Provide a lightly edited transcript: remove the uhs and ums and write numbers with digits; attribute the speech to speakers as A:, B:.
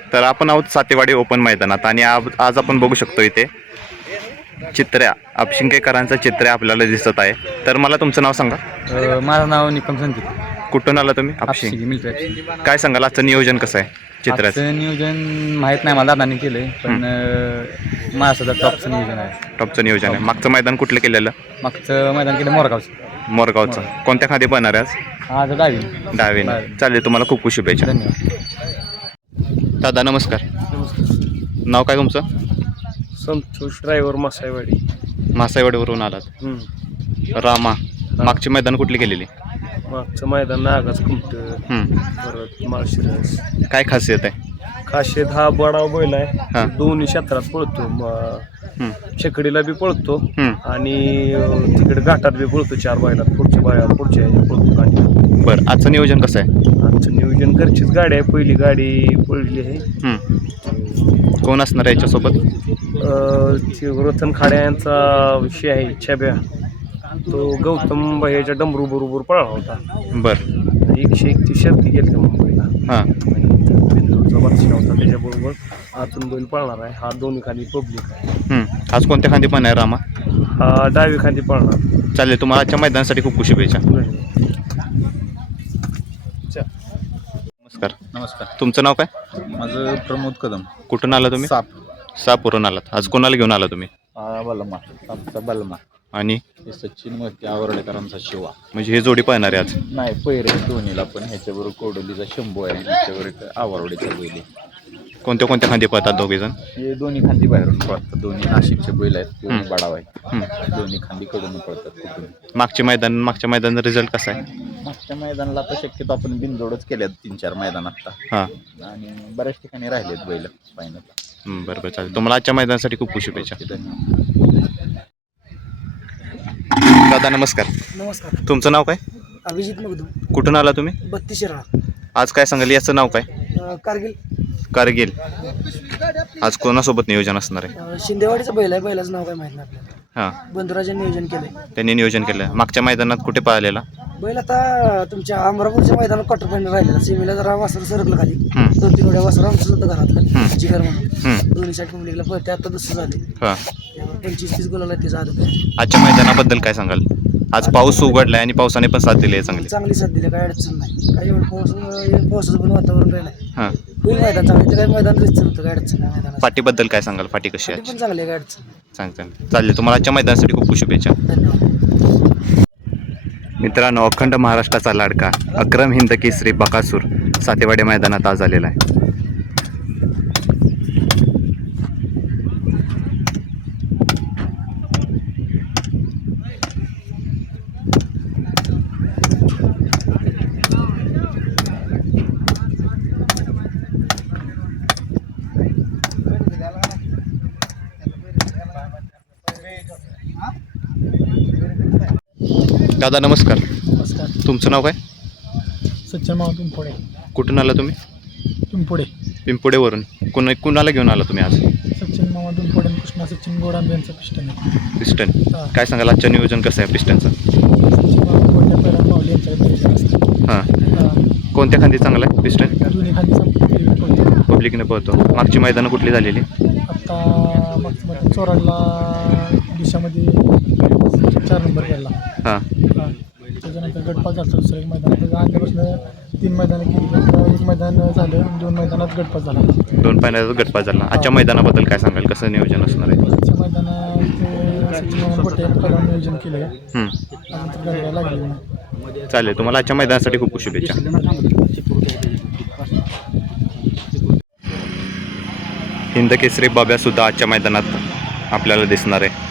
A: तर आपण आहोत सातेवाडी ओपन मैदानात आणि आज आपण बघू शकतो इथे चित्र्या अपशिंकेकरांचं चित्र्या आपल्याला दिसत आहे. तर मला तुमचं नाव सांगा.
B: माझं नाव निकम संदीप.
A: कुठून आला तुम्ही?
B: हापशिंगी मिळतोय.
A: काय सांगाल आजचं नियोजन कसं आहे चित्र्याचं?
B: आजचं नियोजन माहीत नाही मला, दादांनी केलंय, पण माझं सुद्धा टॉपचं नियोजन आहे.
A: टॉपचं नियोजन आहे. मागचं मैदान कुठलं केलेलं?
B: मागचं मैदान केलं मोरगावचं.
A: मोरगावचं. कोणत्या खाली बनणार आहे आज?
B: आज डावी.
A: डावीने. चालेल, तुम्हाला खूप खूप शुभेच्छा.
B: धन्यवाद.
A: दादा नमस्कार. नाव काय तुमचं?
C: संतोष ड्रायव्हर मासाईवाडी.
A: मासाईवाडीवरून आलात. रामा. मागची मैदान कुठली केलेली?
C: मागचं मैदान नागाच कुमट, परत माळशिरस.
A: काय खासियत आहे?
C: खाशेद हा बडाव बैल
A: हा.
C: आहे. दोन्ही क्षेत्रात पळतो, शेकडीला बी पळतो आणि तिकडे घाटात बी पळतो. 4 बैलात पुढच्या ह्याच्या पळतो गाडी.
A: बरं, आजचं नियोजन कसं आहे?
C: आमचं नियोजन घरचीच गाडी आहे. पहिली गाडी पळली आहे.
A: कोण असणार आहे याच्यासोबत?
C: रतन खाड्या यांचा विषय आहे. छब्या तो गौतम भाईच्या डमरू बरोबर पळला होता.
A: बरं.
C: 131 शर्ती घेतल्या मुंबईला.
A: हां.
C: बिंदूरचा बादशाह होता, त्याच्याबरोबर आतून बैल पळणार आहे. हा दोन्ही खाली पब्लिक आहे.
A: आज कोणत्या खांदी पण आहे रामा?
C: हा डावी खांदी पळणार.
A: चालेल, तुम्हाला आजच्या मैदानासाठी खूप खूप शुभेच्छा. नमस्कार.
B: नमस्कार.
A: तुमचं नाव काय?
B: माझं प्रमोद कदम.
A: कुठून आला तुम्ही?
B: साप.
A: सापवरून आलात. आज कोणाला घेऊन आला तुम्ही?
B: बलमा. सापचा बलमा.
A: आणि
B: हे सचिन मोहिते आवरडेकरांचा शिवा.
A: म्हणजे हे जोडी पाहणार आहे आज?
B: नाही, पैरे दोन्हीला, पण ह्याच्याबरोबर कोडोलीचा शंभू आहे, ह्याच्याबरोबर आवरडेचा बैल आहे.
A: कोणत्या कोणत्या खांदी पळतात दोघेजण?
B: हे दोन्ही खांदी बाहेरून पळतात. दोन्ही नाशिकचे बैल आहेत. दोन्ही बडाव आहेत. दोन्ही खांदी कडून पळतात कुठून.
A: मागच्या मैदानाचा रिझल्ट कसा आहे?
B: मागच्या मैदानाला तर शक्यतो आपण बिनजोडच केल्यात 3-4 मैदान आता.
A: हां.
B: आणि बऱ्याच ठिकाणी राहिलेत बैल फायनल.
A: बरं बरं, चालेल. तुम्हाला आजच्या मैदानासाठी खूप खूप शुभेच्छा. दादा नमस्कार.
D: नमस्कार.
A: तुमचं नाव काय?
D: अभिजित मगदूम.
A: कुठून आला तुम्ही?
D: 32 शिराळा.
A: आज काय सांगाल याचं नाव काय?
D: कारगिल.
A: कारगिल. आज कोणासोबत नियोजन असणार आहे?
D: शिंदेवाडीचा बैल आहे. बैलाचं नाव काय माहित नाही आपल्याला.
A: हां.
D: बंधुराजांनी नियोजन केलंय.
A: त्यांनी नियोजन केलं. मागच्या मैदानात कुठे पाहिलेला?
D: बैल आता तुमच्या अमरापूरच्या मैदानात क्वार्टर फायनल राहिलेला. सेमीला जरा वासर सरकलं खाली. 2-3 वेळा वासर आमचं होतं घरातलं जिगर म्हणून. दोन्ही साईड पब्लिकला पळते. आता दुसरं झाले.
A: हां.
D: 25-30 गोलाला ते जात.
A: आजच्या मैदानाबद्दल काय सांगाल? आज पाऊस उघडलाय आणि पावसाने पण साथ दिली आहे
D: चांगली साथ दिली. काही अडचण नाही. काही पावसाचं पण वातावरण राहिलंय.
A: हां.
D: होईल मैदान चांगलं. ते काही मैदान रिस्क होतं. काही अडचण नाही मैदानात.
A: पाठीबद्दल काय सांगाल? पाठी कशी आहे?
D: पण चांगली आहे. काही अडचण नाही.
A: चांगलं चालेल. तुम्हाला आजच्या मैदानासाठी खूप खूप शुभेच्छा.
D: धन्यवाद.
A: मित्रांनो, अखंड महाराष्ट्राचा लाडका अक्रम हिंद केसरी बकासूर सातेवाडी मैदानात आज आलेला आहे. दादा नमस्कार.
D: नमस्कार.
A: तुमचं नाव काय?
D: सचिन मामा पिंपोडे.
A: कुठून आला तुम्ही?
D: पिंपोडे.
A: पिंपोडेवरून. कुणाला घेऊन आला तुम्ही आज?
D: सचिन मामा पिंपोडे. कृष्णा सचिन गोडांबे यांचं पिस्टन आहे.
A: पिस्टन. काय सांगाल आजचं नियोजन कसं आहे पिस्टनचं?
D: सचिन मामा मोठ्या पहिला माऊली यांच्याकडे.
A: हां. कोणत्या खांदी चांगला आहे पिस्टन?
D: दोन्ही खाली
A: पब्लिकने पळतो. मागची मैदानं कुठली झालेली?
D: आता मागचं चोराडला दिशामध्ये 4 नंबर गेला.
A: हां.
D: त्याच्यानंतर गटपास झाला. दुसरं एक मैदान आल्यापासून 3 मैदानं केली. 1 मैदान झालं. 2 मैदानात गटपास झाला.
A: 2 फायनलचा गटपास झाला. आजच्या मैदानाबद्दल काय सांगाल? कसं नियोजन असणार आहे?
D: आजच्या मैदानात सचिन मामा पटेल नियोजन केलं आहे. त्यानंतर गडगायला लागली.
A: चालेल. तुम्हाला आजच्या मैदानासाठी खूप खूप शुभेच्छा. हिंद केसरी बाब्या सुद्धा आजच्या मैदानात आपल्याला दिसणार आहे.